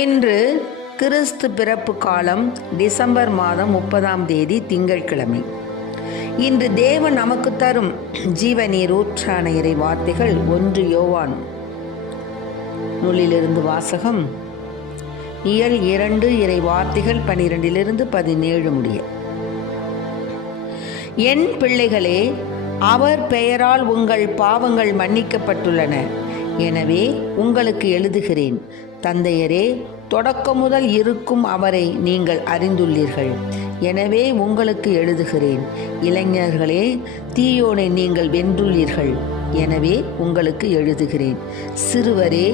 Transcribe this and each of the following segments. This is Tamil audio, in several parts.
இன்று கிறிஸ்து பிறப்பு காலம் டிசம்பர் மாதம் 30ஆம் தேதி திங்கட்கிழமை. இன்று தேவன் நமக்கு தரும் ஜீவநீர் ஊற்றான இறை வார்த்தைகள் 1 யோவான் நூலிலிருந்து வாசகம். இயல் 2 இறை வார்த்தைகள் 12-17 முடிய. என் பிள்ளைகளே, அவர் பெயரால் உங்கள் பாவங்கள் மன்னிக்கப்பட்டுள்ளன. எனவே உங்களுக்கு எழுதுகிறேன். தந்தையரே, தொடக்கம் முதல் இருக்கும் அவரை நீங்கள் அறிந்துள்ளீர்கள். எனவே உங்களுக்கு எழுதுகிறேன். இளைஞர்களே, தீயோனை நீங்கள் வென்றுள்ளீர்கள். எனவே உங்களுக்கு எழுதுகிறேன். சிறுவரே,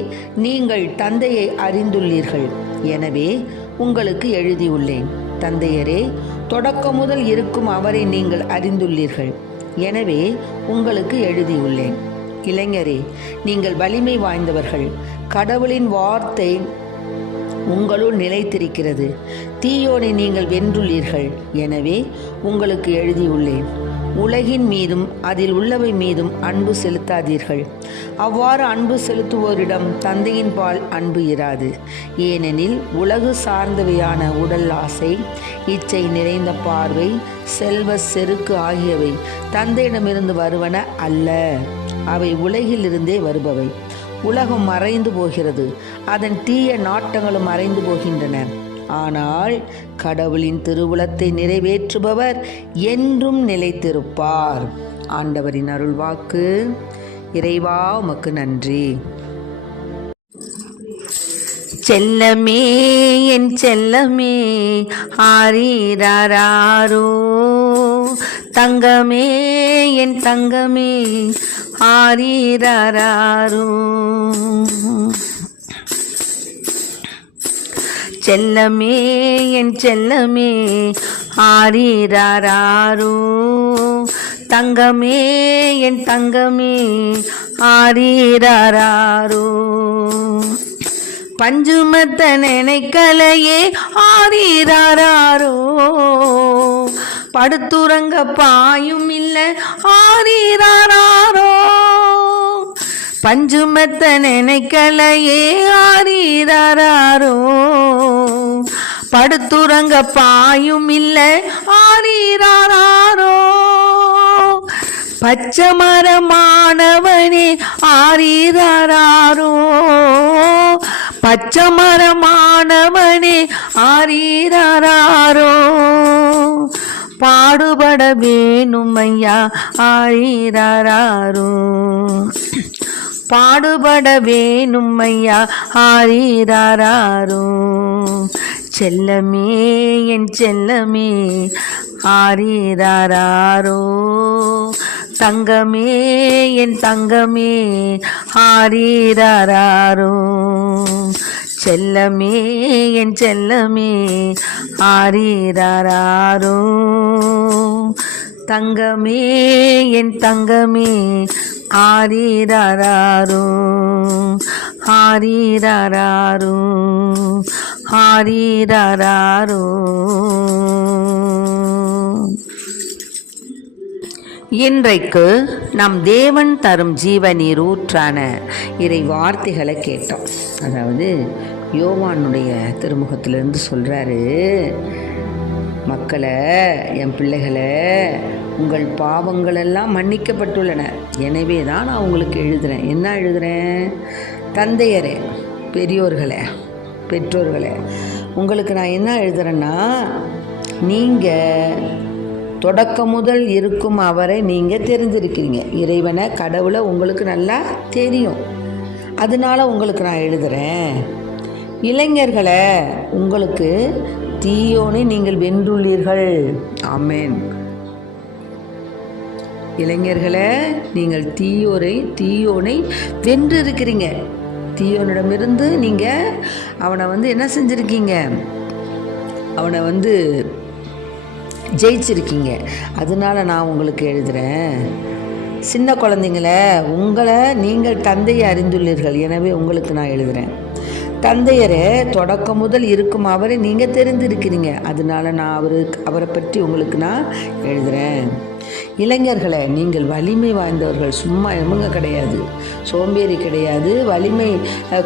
நீங்கள் தந்தையை அறிந்துள்ளீர்கள். எனவே உங்களுக்கு எழுதியுள்ளேன். தந்தையரே, தொடக்கம் முதல் இருக்கும் அவரை நீங்கள் அறிந்துள்ளீர்கள். எனவே உங்களுக்கு எழுதியுள்ளேன். இளைஞரே, நீங்கள் வலிமை வாய்ந்தவர்கள். கடவுளின் வார்த்தை உங்களுள் நிலைத்திருக்கிறது. தீயோனை நீங்கள் வென்றுள்ளீர்கள். எனவே உங்களுக்கு எழுதியுள்ளேன். உலகின் மீதும் அதில் உள்ளவை மீதும் அன்பு செலுத்தாதீர்கள். அவ்வாறு அன்பு செலுத்துவோரிடம் தந்தையின் பால் அன்பு இராது. ஏனெனில் உலகு சார்ந்தவையான உடல் ஆசை, இச்சை நிறைந்த பார்வை, செல்வ செருக்கு ஆகியவை தந்தையிடமிருந்து வருவன அல்ல. அவை உலகிலிருந்தே வருபவை. உலகம் மறைந்து போகிறது, அதன் தீய நாட்டங்களும் மறைந்து போகின்றன. ஆனால் கடவுளின் திருவுளத்தை நிறைவேற்றுபவர் என்றும் நிலைத்திருப்பார். ஆண்டவரின் அருள்வாக்கு. இறைவா, உமக்கு நன்றி. செல்லமே, என் செல்லமே, ஆரீராரோ. தங்கமே, என் தங்கமே, ஆரீராரோ. செல்லமே, என் செல்லமே, ஆரீராரோ. தங்கமே, என் தங்கமே, ஆரீராரோ. பஞ்சுமத்த நினைக்கலையே ஆரீராரோ. படுத்துறங்க பாயும் இல்ல ஆரீராரோ. பஞ்சுமத்த நினைக்கலையே ஆரீராரோ. படுத்துறங்க பாயும் இல்ல ஆரீராரோ. பச்சமரமானவனே ஆரீராரோ. பச்சமரமானவனே ஆரீராரோ. பாடுபட வேணும் ஐயா ஆரீராரோ. பாடுபட வேணும் ஐயா ஆரீராரோ. செல்லமே, என் செல்லமே, ஆரீராரோ. தங்கமே, என் தங்கமே, ஆரீராரோ. செல்லமே, என் செல்லமே, ஆரீராரோ. தங்கமே, என் தங்கமே, ஆரீராரோ. ஆரீராரோ, ஆரீராரோ. இன்றைக்கு நம் தேவன் தரும் ஜீவநீர் ஊற்றான இறை வார்த்தைகளை கேட்டோம். அதாவது யோவானுடைய திருமுகத்திலிருந்து சொல்கிறாரு, மக்களை, என் பிள்ளைகளை, உங்கள் பாவங்களெல்லாம் மன்னிக்கப்பட்டுள்ளன. எனவே தான் நான் உங்களுக்கு எழுதுகிறேன். என்ன எழுதுகிறேன்? தந்தையரே, பெரியோர்களே, பெற்றோர்களே, உங்களுக்கு நான் என்ன எழுதுகிறேன்னா, நீங்கள் தொடக்கம் முதல் இருக்கும் அவரை நீங்கள் தெரிஞ்சிருக்கீங்க. இறைவனை, கடவுளை உங்களுக்கு நல்லா தெரியும். அதனால உங்களுக்கு நான் எழுதுகிறேன். இளைஞர்களை, உங்களுக்கு தீயோனை நீங்கள் வென்றுள்ளீர்கள். ஆமென். இளைஞர்களை, நீங்கள் தீயோனை வென்று இருக்கிறீங்க. தீயோனிடமிருந்து நீங்கள் அவனை என்ன செஞ்சுருக்கீங்க? அவனை ஜெயிச்சிருக்கீங்க. அதனால நான் உங்களுக்கு எழுதுகிறேன். சின்ன குழந்தைங்கள, உங்களை நீங்கள் தந்தையை அறிந்துள்ளீர்கள். எனவே உங்களுக்கு நான் எழுதுகிறேன். தந்தையரை தொடக்கம் முதல் இருக்கும் அவரை நீங்கள் தெரிந்திருக்கிறீங்க. அதனால நான் அவரை பற்றி உங்களுக்கு நான் எழுதுகிறேன். இளைஞர்களை, நீங்கள் வலிமை வாய்ந்தவர்கள், சும்மா எவங்க கிடையாது, சோம்பேறி கிடையாது, வலிமை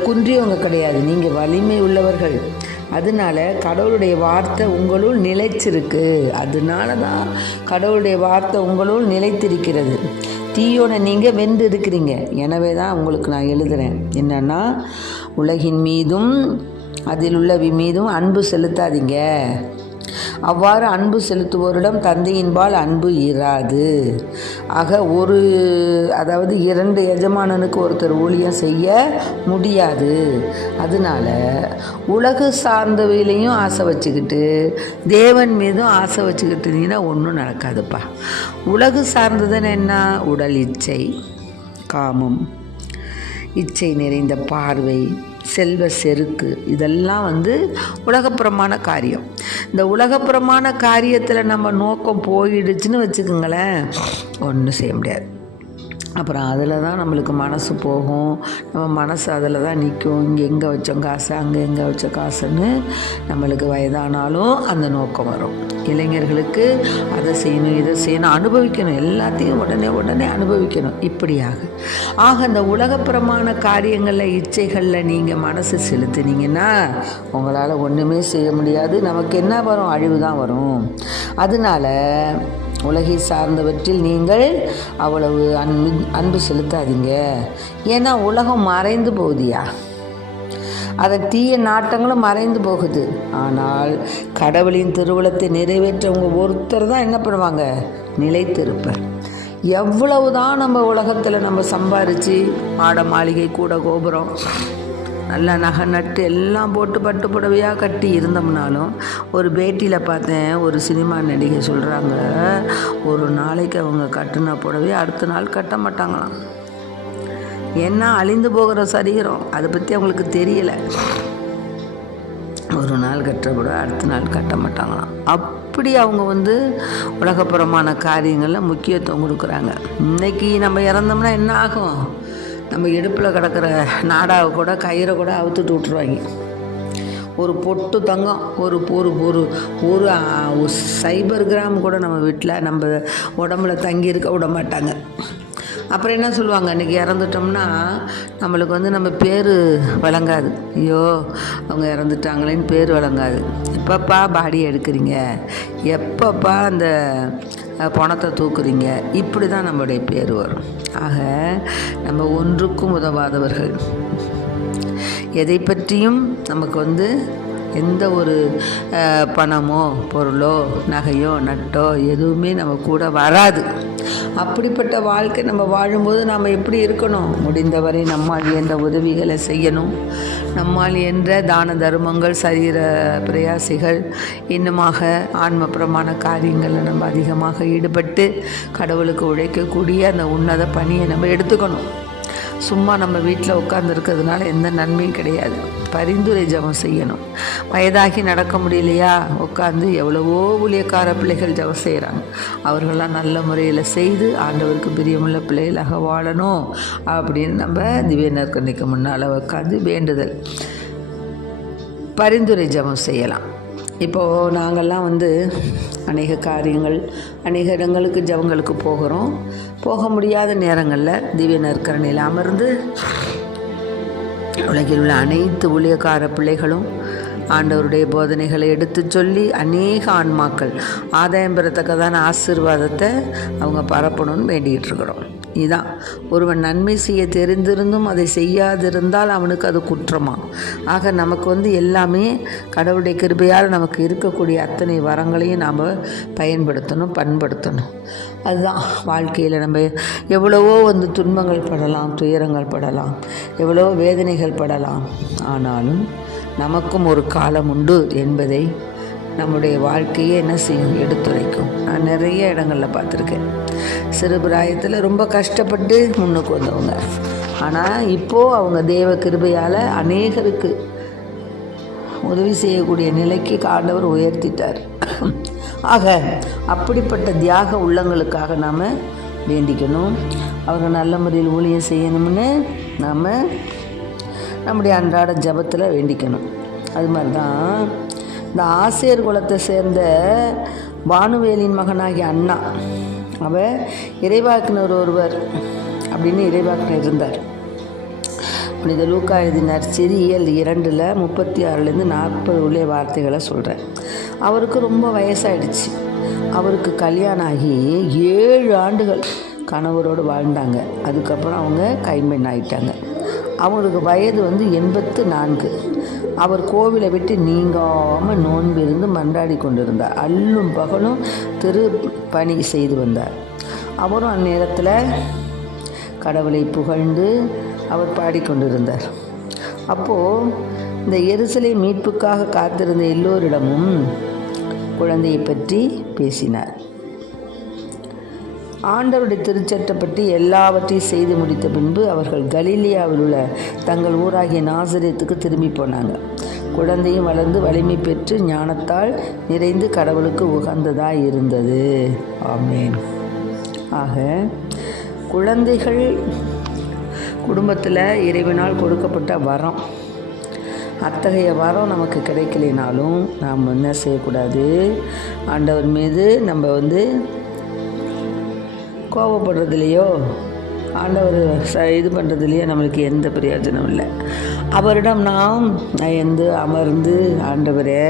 குன்றியவங்க கிடையாது, நீங்கள் வலிமை உள்ளவர்கள். அதனால கடவுளுடைய வார்த்தை உங்களுள் நிலைச்சிருக்கு. அதனால தான் கடவுளுடைய வார்த்தை உங்களுள் நிலைத்திருக்கிறது. தீயோனை நீங்கள் வென்று இருக்கிறீங்க. எனவே தான் உங்களுக்கு நான் எழுதுகிறேன். என்னன்னா, உலகின் மீதும் அதில் உள்ளவி மீதும் அன்பு செலுத்தாதீங்க. அவ்வாறு அன்பு செலுத்துவோரிடம் தந்தையின்பால் அன்பு இராது. ஆக அதாவது 2 எஜமானனுக்கு ஒருத்தர் ஊழியம் செய்ய முடியாது. அதனால உலகு சார்ந்தவையிலையும் ஆசை வச்சுக்கிட்டு தேவன் மீதும் ஆசை வச்சுக்கிட்டீங்கன்னா ஒன்றும் நடக்காதுப்பா. உலகு சார்ந்ததுன்னு என்ன? உடல் இச்சை, காமம், இச்சை நிறைந்த பார்வை, செல்வ செருக்கு, இதெல்லாம் உலகப்புறமான காரியம். இந்த உலகப்புறமான காரியத்தில் நம்ம நோக்கம் போயிடுச்சுன்னு வச்சுக்கோங்களேன், ஒன்றும் செய்ய முடியாது. அப்புறம் அதில் தான் நம்மளுக்கு மனசு போகும். நம்ம மனசு அதில் தான் நிற்கும். இங்கே எங்கே வச்சோம் காசு, அங்கே எங்கே வச்ச காசுன்னு நம்மளுக்கு வயதானாலும் அந்த நோக்கம் வரும். இளைஞர்களுக்கு அதை செய்யணும், இதை செய்யணும், அனுபவிக்கணும், எல்லாத்தையும் உடனே அனுபவிக்கணும். இப்படியாக அந்த உலகப்புறமான காரியங்களில், இச்சைகளில் நீங்கள் மனசு செலுத்தினீங்கன்னா உங்களால் ஒன்றுமே செய்ய முடியாது. நமக்கு என்ன வரும்? அழிவு தான் வரும். அதனால உலகை சார்ந்தவற்றில் நீங்கள் அவ்வளவு அன்பு செலுத்தாதீங்க. ஏன்னா உலகம் மறைந்து போகுதியா, அதன் தீய நாட்டங்களும் மறைந்து போகுது. ஆனால் கடவுளின் திருவுளத்தை நிறைவேற்றவங்க ஒருத்தர் தான் என்ன பண்ணுவாங்க? நிலைத்திருப்பர். எவ்வளவுதான் நம்ம உலகத்தில் நம்ம சம்பாரித்து மாட மாளிகை கூட கோபுரம் நல்லா நகை நட்டு எல்லாம் போட்டு பட்டு புடவையாக கட்டி இருந்தோம்னாலும், ஒரு பேட்டியில் பார்த்தேன், ஒரு சினிமா நடிகை சொல்கிறாங்க, ஒரு நாளைக்கு அவங்க கட்டின புடவையை அடுத்த நாள் கட்ட மாட்டாங்களாம். ஏன்னா அழிந்து போகிற சரீரம், அதை பற்றி அவங்களுக்கு தெரியலை. ஒரு நாள் கட்டுற கூட அடுத்த நாள் கட்ட மாட்டாங்களாம். அப்படி அவங்க உலகப்புறமான காரியங்களில் முக்கியத்துவம் கொடுக்குறாங்க. இன்றைக்கி நம்ம இறந்தோம்னா என்ன ஆகும்? நம்ம இடுப்பில் கிடக்கிற நாடாவை கூட, கயிறை கூட அவுத்துட்டு விட்டுருவாங்க. ஒரு பொட்டு தங்கம், ஒரு சைபர் கிராம் கூட நம்ம வீட்டில் நம்ம உடம்புல தங்கி இருக்க விட மாட்டாங்க. அப்புறம் என்ன சொல்லுவாங்க? இன்றைக்கி இறந்துட்டோம்னா நம்மளுக்கு நம்ம பேர் வழங்காது. ஐயோ அவங்க இறந்துட்டாங்களேன்னு பேர் வழங்காது. எப்பப்பா பாடி எடுக்கிறீங்க, எப்பப்பா அந்த பணத்தை தூக்குறீங்க, இப்படி தான் நம்மளுடைய பேர் வரும். ஆக நம்ம ஒன்றுக்கும் உதவாதவர்கள். எதை பற்றியும் நமக்கு எந்த ஒரு பணமோ பொருளோ நகையோ நட்டோ எதுவுமே நம்ம கூட வராது. அப்படிப்பட்ட வாழ்க்கை நம்ம வாழும்போது நாம் எப்படி இருக்கணும்? முடிந்தவரை நம்மால் என்ற உதவிகளை செய்யணும். நம்மால் என்ற தான தர்மங்கள், சரீர பிரயாசிகள், இன்னுமாக ஆன்மபுரமான காரியங்களில் நம்ம அதிகமாக ஈடுபட்டு கடவுளுக்கு உழைக்கக்கூடிய அந்த உன்னத பணியை நம்ம எடுத்துக்கணும். சும்மா நம்ம வீட்டில் உட்காந்துருக்கிறதுனால எந்த நன்மையும் கிடையாது. பரிந்துரை ஜெபம் செய்யணும். வயதாகி நடக்க முடியலையா, உட்காந்து எவ்வளவோ ஊழியக்கார பிள்ளைகள் ஜெபம் செய்கிறாங்க. அவர்களெலாம் நல்ல முறையில் செய்து ஆண்டவருக்கு பிரியமுள்ள பிள்ளைகளாக வாழணும் அப்படின்னு நம்ம திவ்ய நற்கருணைக்கு முன்னால் உட்காந்து வேண்டுதல், பரிந்துரை ஜெபம் செய்யலாம். இப்போது நாங்கள்லாம் அநேக காரியங்கள், அநேக இடங்களுக்கு ஜெபங்களுக்கு போகிறோம். போக முடியாத நேரங்களில் திவ்ய நற்கருணையில் அமர்ந்து உலகில் உள்ள அனைத்து ஊழியக்கார பிள்ளைகளும் ஆண்டவருடைய போதனைகளை எடுத்து சொல்லி அநேக ஆன்மாக்கள் ஆதாயம் பெறத்தக்கதான ஆசீர்வாதத்தை அவங்க பரப்பணும்னு வேண்டிகிட்டு இருக்கிறோம். இதுதான், ஒருவன் நன்மை செய்ய தெரிந்திருந்தும் அதை செய்யாதிருந்தால் அவனுக்கு அது குற்றமா. ஆக நமக்கு எல்லாமே கடவுளுடைய கிருபையால் நமக்கு இருக்கக்கூடிய அத்தனை வரங்களையும் நாம் பயன்படுத்தணும், பண்படுத்தணும். அதுதான் வாழ்க்கையில் நம்ம எவ்வளவோ துன்பங்கள் படலாம், துயரங்கள் படலாம், எவ்வளவோ வேதனைகள் படலாம். ஆனாலும் நமக்கும் ஒரு காலம் உண்டு என்பதை நம்முடைய வாழ்க்கையே என்ன செய்யும்? எடுத்துரைக்கும். நான் நிறைய இடங்களில் பார்த்துருக்கேன். சிறு பிராயத்தில் ரொம்ப கஷ்டப்பட்டு முன்னுக்கு வந்தவங்க, ஆனால் இப்போது அவங்க தேவ கிருபையால் அநேகருக்கு உதவி செய்யக்கூடிய நிலைக்கு ஆண்டவர் உயர்த்திட்டார். ஆக அப்படிப்பட்ட தியாக உள்ளங்களுக்காக நாம் வேண்டிக்கணும். அவங்க நல்ல முறையில் ஊழியம் செய்யணும்னு நாம் நம்முடைய அன்றாட ஜபத்தில் வேண்டிக்கணும். அது மாதிரி தான் இந்த ஆசேர் குலத்தை சேர்ந்த பானுவேலின் மகனாகிய அண்ணா, அவர் இறைவாக்கினர் ஒருவர் அப்படின்னு இறைவாக்கினர் இருந்தார். புனித லூக்கா எழுதினார் இயல் 2:36-40 உள்ள வார்த்தைகளை சொல்கிறேன். அவருக்கு ரொம்ப வயசாயிடுச்சு. அவருக்கு கல்யாணம் ஆகி 7 ஆண்டுகள் கணவரோடு வாழ்ந்தாங்க. அதுக்கப்புறம் அவங்க கைம்பெண் ஆகிட்டாங்க. அவங்களுக்கு வயது 84. அவர் கோவிலை விட்டு நீங்காமல் நோன்பு இருந்து மன்றாடி கொண்டிருந்தார். அல்லும் பகலும் திருப்பணி செய்து வந்தார். அவரும் அந்நேரத்தில் கடவுளை புகழ்ந்து அவர் பாடிக்கொண்டிருந்தார். அப்போது இந்த எருசலேம் மீட்புக்காக காத்திருந்த எல்லோரிடமும் குழந்தையை பற்றி பேசினார். ஆண்டவருடைய திருச்சட்டை பற்றி எல்லாவற்றையும் செய்து முடித்த பின்பு அவர்கள் கலிலியாவில் உள்ள தங்கள் ஊராகிய நாசரேத்துக்கு திரும்பி போனாங்க. குழந்தையும் வளர்ந்து வலிமை பெற்று ஞானத்தால் நிறைந்து கடவுளுக்கு உகந்ததாக இருந்தது. ஆமேன். ஆக குழந்தைகள் குடும்பத்தில் இறைவனால் கொடுக்கப்பட்ட வரம். அத்தகைய வரம் நமக்கு கிடைக்கலினாலும் நாம் என்ன செய்யக்கூடாது, ஆண்டவர் மீது நம்ம கோபப்படுறதுலையோ ஆண்டவர் இது பண்ணுறதுலையோ நம்மளுக்கு எந்த பிரயோஜனம் இல்லை. அவரிடம் நாம் நயந்து அமர்ந்து, ஆண்டவரே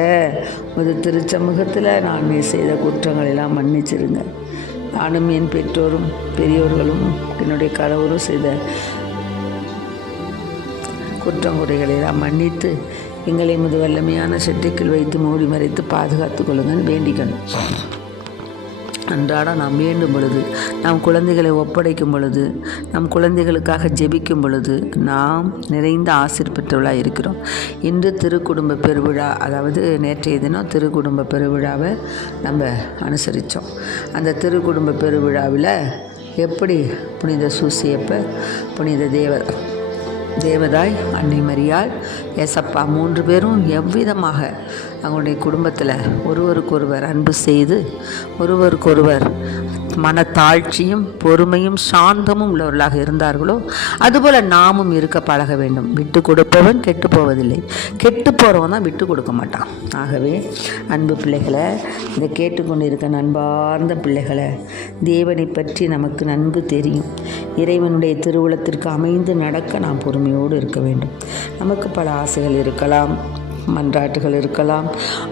ஒரு திருச்சமூகத்தில் நான் செய்த குற்றங்களெல்லாம் மன்னிச்சிருங்க, நானும் என் பெற்றோரும் பெரியோர்களும் என்னுடைய கணவரும் செய்த குற்றங்குறைகளெல்லாம் மன்னித்து எங்களை வல்லமையான செட்டிக்குள் வைத்து மூடி மறைத்து பாதுகாத்து கொள்ளுங்கன்னு வேண்டிக்கணும். அன்றாடம் நாம் வேண்டும் பொழுது, நாம் குழந்தைகளை ஒப்படைக்கும் பொழுது, நம் குழந்தைகளுக்காக ஜெபிக்கும் பொழுது நாம் நிறைந்த ஆசீர் பெற்றவளாக இருக்கிறோம். இன்று திருக்குடும்ப பெருவிழா, அதாவது நேற்றைய தினம் திருக்குடும்ப பெருவிழாவை நம்ம அனுசரித்தோம். அந்த திருக்குடும்ப பெருவிழாவில் எப்படி புனித சூசியப்பர், புனித தேவதாய், அன்னை மரியாள், ஏசப்பா 3 பேரும் எவ்விதமாக அவங்களுடைய குடும்பத்தில் ஒருவருக்கொருவர் அன்பு செய்து ஒருவருக்கொருவர் மனத்தாழ்ச்சியும் பொறுமையும் சாந்தமும் உள்ளவர்களாக இருந்தார்களோ அதுபோல் நாமும் இருக்க பழக வேண்டும். விட்டு கொடுப்பவன் கெட்டு போவதில்லை, கெட்டு போகிறவன் தான் விட்டு கொடுக்க மாட்டான். ஆகவே அன்பு பிள்ளைகளை, இதை கேட்டுக்கொண்டு இருக்க அன்பார்ந்த பிள்ளைகளை, தேவனை பற்றி நமக்கு நன்கு தெரியும். இறைவனுடைய திருவுளத்திற்கு அமைந்து நடக்க நாம் பொறுமையோடு இருக்க வேண்டும். நமக்கு பல ஆசைகள் இருக்கலாம், மன்றாட்டுகள் இருக்கலாம்.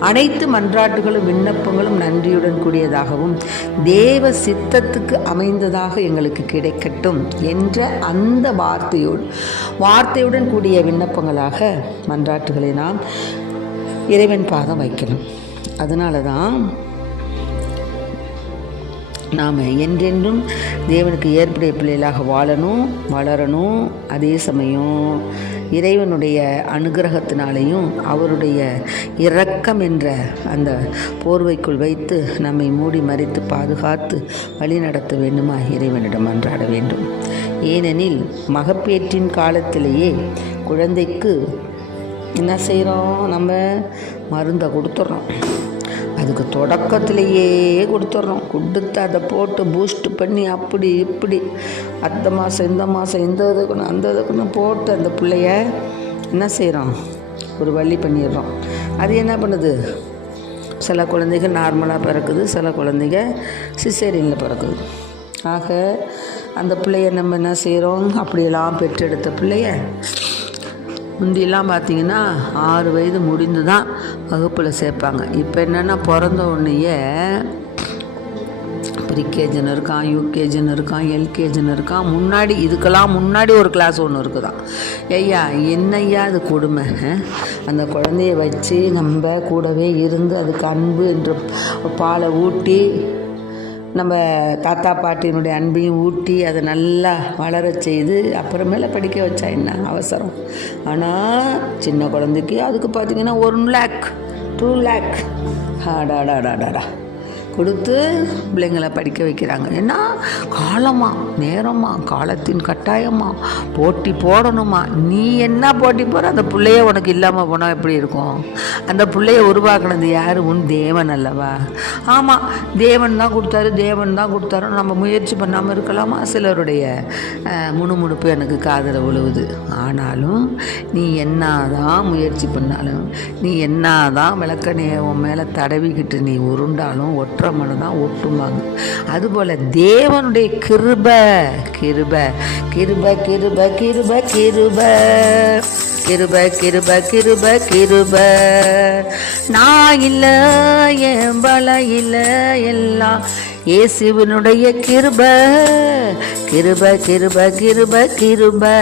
அனைத்து மன்றாட்டுகளும் விண்ணப்பங்களும் நன்றியுடன் கூடியதாகவும் தேவ சித்தத்துக்கு அமைந்ததாக எங்களுக்கு கிடைக்கட்டும் என்ற அந்த வார்த்தையுடன் கூடிய விண்ணப்பங்களாக மன்றாட்டுகளை நாம் இறைவன் பாதம் வைக்கணும். அதனால தான் நாம் என்றென்றும் தேவனுக்கு ஏற்புடைய பிள்ளைகளாக வளரணும். அதே சமயம் இறைவனுடைய அனுகிரகத்தினாலேயும் அவருடைய இரக்கம் என்ற அந்த போர்வைக்குள் வைத்து நம்மை மூடி மறைத்து பாதுகாத்து வழி நடத்த வேண்டுமா இறைவனிடம் அன்றாட வேண்டும். ஏனெனில் மகப்பேற்றின் காலத்திலேயே குழந்தைக்கு என்ன செய்கிறோம், நம்ம மருந்தை கொடுத்துட்றோம். அதுக்கு தொடக்கத்திலேயே கொடுத்து அதை போட்டு பூஸ்ட் பண்ணி அப்படி இப்படி அந்த மாதம் இந்த மாதம் இதுக்குன்னு அந்த இதுக்குன்னு போட்டு அந்த பிள்ளைய என்ன செய்கிறோம், ஒரு வழி பண்ணிடுறோம். அது என்ன பண்ணுது, சில குழந்தைகள் நார்மலாக பிறக்குது, சில குழந்தைங்க சிசேரியனில் பிறக்குது. ஆக அந்த பிள்ளைய நம்ம என்ன செய்கிறோம், அப்படியெல்லாம் பெற்றெடுத்த பிள்ளைய முந்தியெல்லாம் பார்த்திங்கன்னா 6 வயது முடிந்து தான் வகுப்பில் சேர்ப்பாங்க. இப்போ என்னென்னா பிறந்த உடனேயே ப்ரீகேஜின்னு இருக்கான், யூகேஜின்னு இருக்கான், எல்கேஜின்னு இருக்கான். இதுக்கெல்லாம் முன்னாடி ஒரு கிளாஸ் ஒன்று இருக்குதான். ஐயா என்னையா அது கொடுமை. அந்த குழந்தைய வச்சு நம்ம கூடவே இருந்து அதுக்கு அன்பு என்ற பாலை ஊட்டி, நம்ம தாத்தா பாட்டியினுடைய அன்பையும் ஊட்டி அதை நல்லா வளர செய்து அப்புறமேல படிக்க வச்சா என்ன அவசரம். ஆனால் சின்ன குழந்தைக்கு அதுக்கு பார்த்திங்கன்னா 1 lakh 2 lakh ஆடாடாடாடாடா கொடுத்து பிள்ளைங்களை படிக்க வைக்கிறாங்க. ஏன்னா காலமா, நேரமா, காலத்தின் கட்டாயமா, போட்டி போடணுமா. நீ என்ன போட்டி போகிற, அந்த பிள்ளைய உனக்கு இல்லாமல் போனால் எப்படி இருக்கும்? அந்த பிள்ளைய உருவாக்குனது யார்? உன் தேவன் அல்லவா? ஆமாம், தேவன் தான் கொடுத்தாரு, தேவன் தான் கொடுத்தாரு. நம்ம முயற்சி பண்ணாமல் இருக்கலாமா? சிலருடைய முணுமுணுப்பு எனக்கு காதில் விழுவுது. ஆனாலும் நீ என்ன தான் முயற்சி பண்ணாலும், நீ என்ன தான் விளக்கணைய உன் மேலே தடவிக்கிட்டு நீ உருண்டாலும் ஒற்றை மனு தான் ஒட்டுமாங்க. அதுபோல் தேவனுடைய கிருபை, கிருபை, கிருபை, கிருபை, கிருபை, கிருபை, கிருபை, கிருபை, கிருபை, கிருபை. நான் இல்லை, என் பல இல்லை, எல்லாம் இயேசுவினுடைய கிருபை, கிருபை, கிருபை, கிருபை, கிருபை,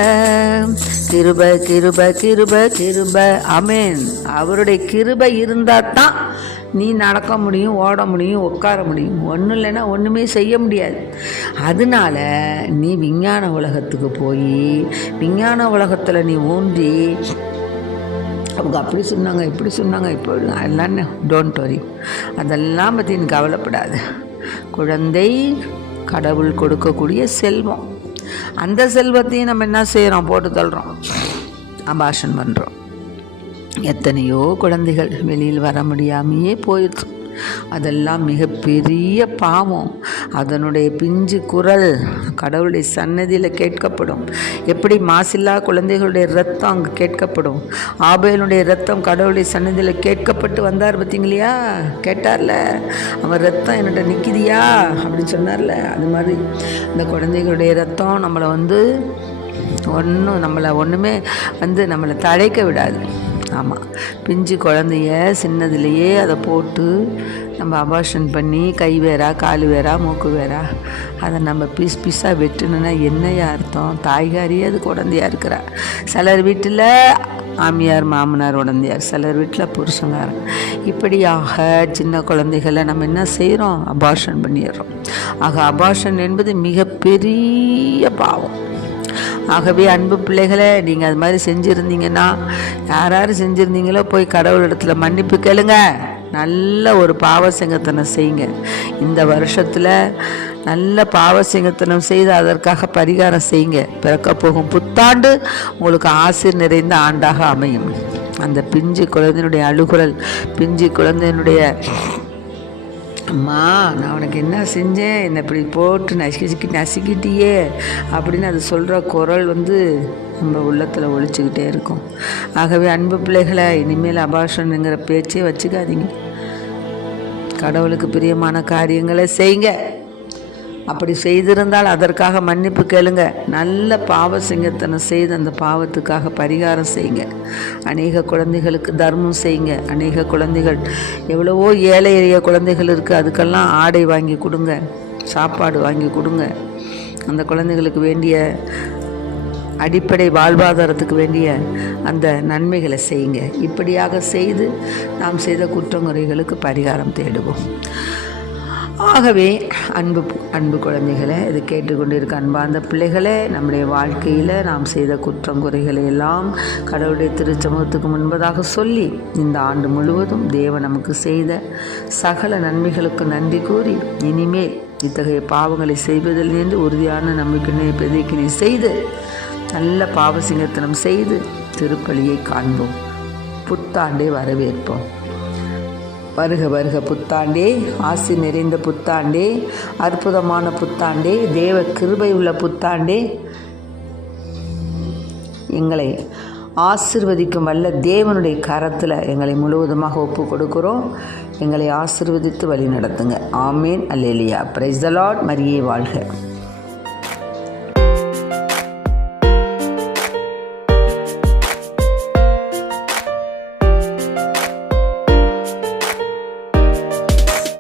கிருபை, கிருபை, கிருபை, கிருபை. ஆமென். அவருடைய கிருபை இருந்தால் தான் நீ நடக்க முடியும், ஓட முடியும், உட்கார முடியும். ஒன்றும் இல்லைன்னா ஒன்றுமே செய்ய முடியாது. அதனால நீ விஞ்ஞான உலகத்துக்கு போய் விஞ்ஞான உலகத்தில் நீ ஊன்றி அவங்க அப்படி சொன்னாங்க, இப்படி சொன்னாங்க, இப்போ எல்லாம் டோன்ட் வரி, அதெல்லாம் பற்றி நீ கவலைப்படாது. குழந்தை கடவுள் கொடுக்கக்கூடிய செல்வம். அந்த செல்வத்தையும் நம்ம என்ன செய்கிறோம்? போட்டு தள்ளுறோம், அபாஷன் பண்ணுறோம். எத்தனையோ குழந்தைகள் வெளியில் வர முடியாமையே போயிடுச்சு. அதெல்லாம் மிகப்பெரிய பாவம். அதனுடைய பிஞ்சு குரல் கடவுளுடைய சன்னதியில் கேட்கப்படும். எப்படி மாசில்லா குழந்தைகளுடைய ரத்தம் அங்கே கேட்கப்படும். ஆபேலுடைய ரத்தம் கடவுளுடைய சன்னதியில் கேட்கப்பட்டு வந்தார் பார்த்தீங்களா? கேட்டார்ல, அவன் ரத்தம் என்னட்ட நிற்கிதியா அப்படின்னு சொன்னார்ல. அது மாதிரி இந்த குழந்தைகளுடைய ரத்தம் நம்மளை ஒன்றுமே நம்மளை தழைக்க விடாது. ஆமாம், பிஞ்சு குழந்தைய சின்னதுலேயே அதை போட்டு நம்ம அபார்ஷன் பண்ணி கை வேறா, கால் வேறா, மூக்கு வேறா, அதை நம்ம பீஸ் பீஸாக வெட்டணுன்னா என்னையா அர்த்தம்? தாய்காரியே அது குழந்தையாக இருக்கிறா. சிலர் வீட்டில் மாமியார் மாமனார் உடந்தையார், சிலர் வீட்டில் புருஷங்காரன். இப்படியாக சின்ன குழந்தைகளை நம்ம என்ன செய்கிறோம்? அபார்ஷன் பண்ணிடுறோம். ஆக அபார்ஷன் என்பது மிகப்பெரிய பாவம். ஆகவே அன்பு பிள்ளைகளை, நீங்கள் அது மாதிரி செஞ்சுருந்தீங்கன்னா, யார் செஞ்சுருந்தீங்களோ போய் கடவுள் இடத்துல மன்னிப்பு கேளுங்க. நல்ல ஒரு பாவசிங்கத்தனம் செய்யுங்க. இந்த வருஷத்தில் நல்ல பாவசிங்கத்தனம் செய்து அதற்காக பரிகாரம் செய்யுங்க. பிறக்க போகும் புத்தாண்டு உங்களுக்கு ஆசீர் நிறைந்த ஆண்டாக அமையும். அந்த பிஞ்சு குழந்தையினுடைய அழுகுரல், பிஞ்சு குழந்தையினுடைய அம்மா நான் உனக்கு என்ன செஞ்சேன், என்னை இப்படி போட்டு நசுக்கிட்டியே அப்படின்னு அது சொல்கிற குரல் நம்ம உள்ளத்தில் ஒழிச்சுக்கிட்டே இருக்கும். ஆகவே அன்பு பிள்ளைகளை, இனிமேல் அபார்ஷனுங்கிற பேச்சே வச்சுக்காதீங்க. கடவுளுக்கு பிரியமான காரியங்களை செய்யுங்க. அப்படி செய்திருந்தால் அதற்காக மன்னிப்பு கேளுங்க. நல்ல பாவ சிங்கத்தனம் செய்து அந்த பாவத்துக்காக பரிகாரம் செய்யுங்க. அநேக குழந்தைகளுக்கு தர்மம் செய்யுங்க. அநேக குழந்தைகள், எவ்வளவோ ஏழை எளிய குழந்தைகள் இருக்குது, அதுக்கெல்லாம் ஆடை வாங்கி கொடுங்க, சாப்பாடு வாங்கி கொடுங்க. அந்த குழந்தைகளுக்கு வேண்டிய அடிப்படை வாழ்வாதாரத்துக்கு வேண்டிய அந்த நன்மைகளை செய்யுங்க. இப்படியாக செய்து நாம் செய்த குற்றங்குறைகளுக்கு பரிகாரம் தேடுவோம். ஆகவே அன்பு குழந்தைகளை, இது கேட்டுக்கொண்டிருக்க அன்பார்ந்த பிள்ளைகளே, நம்முடைய வாழ்க்கையில் நாம் செய்த குற்றங்குறைகளை எல்லாம் கடவுளுடைய திருச்சமூகத்துக்கு முன்பதாக சொல்லி, இந்த ஆண்டு முழுவதும் தேவன் நமக்கு செய்த சகல நன்மைகளுக்கு நன்றி கூறி, இனிமேல் இத்தகைய பாவங்களை செய்வதில் நின்று உறுதியான நம்பிக்கை பிரதிக்கினை செய்து நல்ல பாவசிங்கத்தனம் செய்து திருப்பலியை காண்போம். புத்தாண்டை வரவேற்போம். வருக வருக புத்தாண்டே, ஆசி நிறைந்த புத்தாண்டே, அற்புதமான புத்தாண்டே, தேவ கிருபை உள்ள புத்தாண்டே, எங்களை ஆசீர்வதிக்கும் வல்ல தேவனுடைய கரத்தில் எங்களை முழுவதுமாக ஒப்பு கொடுக்கிறோம். எங்களை ஆசீர்வதித்து வழி நடத்துங்க. ஆமேன். அல்லேலூயா. Praise the lord. மரியே வாழ்க.